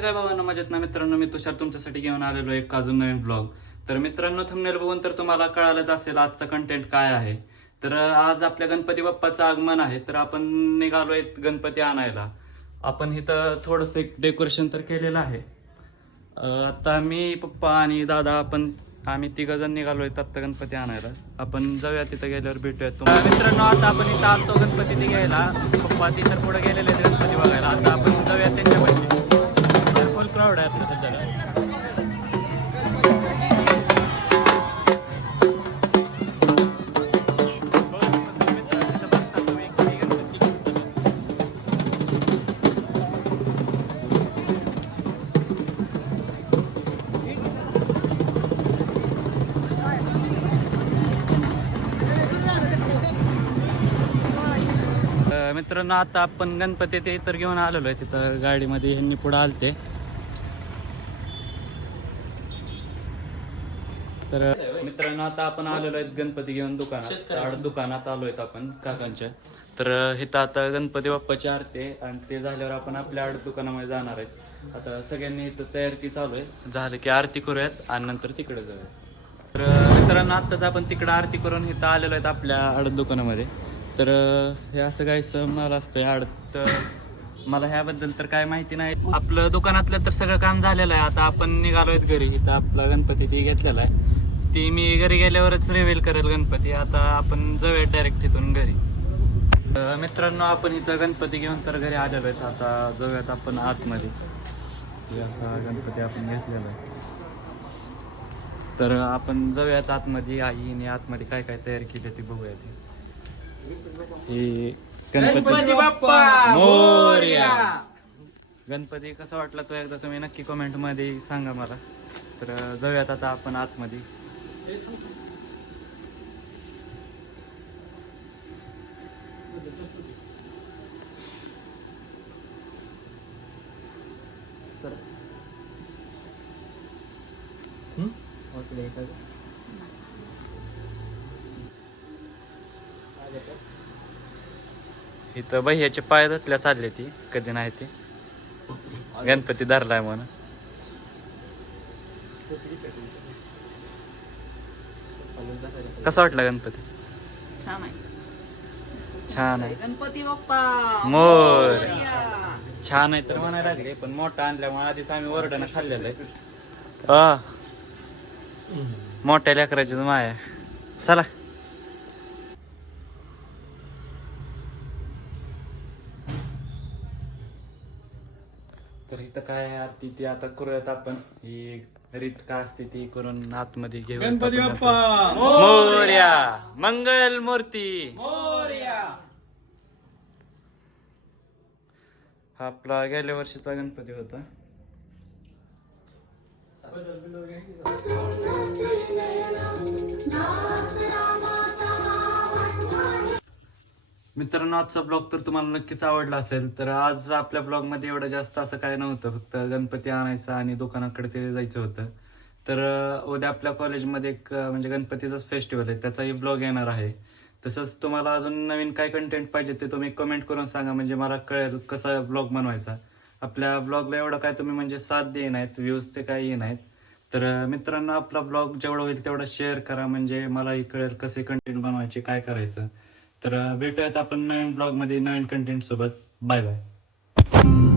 कसं काय बाबांना मजेत ना मित्रांनो, मी तुषार तुमच्यासाठी घेऊन आलेलो एक अजून नवीन ब्लॉग. तर मित्रांनो, थंबनेल बघून तर तुम्हाला कळालंच असेल आजचा कंटेंट काय आहे. तर आज आपल्या गणपती बाप्पाचं आगमन आहे, तर आपण निघालोय गणपती आणायला. आपण इथं थोडंसं एक डेकोरेशन तर केलेलं आहे. आता मी पप्पा आणि दादा आम्ही तिघ जण निघालोय आत्ता गणपती आणायला. आपण जाऊया, तिथं गेल्यावर भेटूया तुम्हाला. मित्रांनो, आता आपण इथं आलतो गणपती घ्यायला. पप्पा तिथं पुढे गेलेले आहेत गणपती बघायला. आता आपण जाऊया त्यांच्यापाशी. फुल क्राऊड आहे आपल्या सध्याला. मित्रांनो, आता आपण गणपती ते इतर घेऊन आलेलो आहे. तिथं गाडीमध्ये ह्यांनी पुढे आलते. तर मित्रांनो, आता आपण आलेलो आहेत गणपती घेऊन दुकानात आलो आहेत आपण काकांच्या. तर इथं आता गणपती बाप्पाची आरती आहे आणि ते झाल्यावर आपण आपल्या दुकानामध्ये जाणार आहेत. आता सगळ्यांनी इथं तयारी चालू आहे. झालं की आरती करूयात आणि नंतर तिकडे जाऊया. तर मित्रांनो, आत्ताच आपण तिकडे आरती करून इथं आलेलो आहेत आपल्या दुकानामध्ये. तर हे असं काही मला असतं आडत. मला ह्याबद्दल तर काय माहिती नाही. आपलं दुकानातलं तर सगळं काम झालेलं आहे. आता आपण निघालो आहेत घरी. इथं आपला गणपती ती घेतलेला आहे. ती मी घरी गेल्यावरच रिव्हील करेल गणपती. आता आपण जाऊया डायरेक्ट तिथून घरी. मित्रांनो, आपण इथं गणपती घेऊन तर घरी आलेलो आहेत. आता जाऊयात आपण आतमध्ये. असा गणपती आपण घेतलेला आहे. तर आपण जाऊयात आतमध्ये. आईने आतमध्ये काय काय तयारी केली ती बघूया. ही गणपती बाप्पा मोरया. गणपती कसा वाटला तो एकदा तुम्ही नक्की कमेंट मध्ये सांगा मला. तर जाऊयात आता आपण आतमध्ये. इथं भैयाचे पाय धुतल्या चालले ती कधी नाही ती गणपती धरलाय म्हणून. कसा वाटला गणपती? छान आहे. गणपती बाप्पा मोर. छान आहे तर म्हणायला लागले, पण मोठा आणल्यामुळे आधीच आम्ही ओरडानं खाल्लेलं आहे. मोठ्या लेकराची माया. चला. तर इथं काय आरती ती आता करूयात आपण. ही रीत का असते ती करून आतमध्ये घेऊ. गणपती बाप्पा मोरया. मंगल मूर्ती मोरया. हा आपला गेल्या वर्षीचा गणपती होता. मित्रांनो, आजचा ब्लॉग तर तुम्हाला नक्कीच आवडला असेल. तर आज आपल्या ब्लॉगमध्ये एवढं जास्त असं काय नव्हतं. फक्त गणपती आणायचा आणि दुकानाकडे ते जायचं होतं. तर उद्या आपल्या कॉलेजमध्ये एक म्हणजे गणपतीचाच फेस्टिवल आहे, त्याचाही ब्लॉग येणार आहे. तसंच तुम्हाला अजून नवीन काय कंटेंट पाहिजे ते तुम्ही कमेंट करून सांगा, म्हणजे मला कळेल कसा ब्लॉग बनवायचा. आपल्या ब्लॉगला एवढं काय तुम्ही म्हणजे साथ दे नाहीत, व्ह्यूज ते काही नाहीत. तर मित्रांनो, आपला ब्लॉग जेवढा होईल तेवढा शेअर करा, म्हणजे मलाही कळेल कसे कंटेंट बनवायचे, काय करायचं. तर भेटूयात आपण नवीन ब्लॉगमध्ये नवीन कंटेंट सोबत. Bye bye.